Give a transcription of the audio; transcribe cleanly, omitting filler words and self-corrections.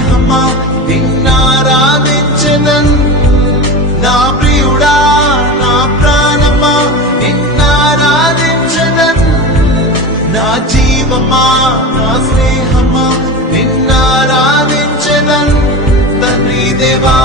స్నేహమా నిన్నారాధించెదన్ నా ప్రియుడా నా ప్రాణమా నిన్నారాధించెదన్ నా జీవమా నా స్నేహమా నిన్నారాధించెదన్ తండ్రి దేవా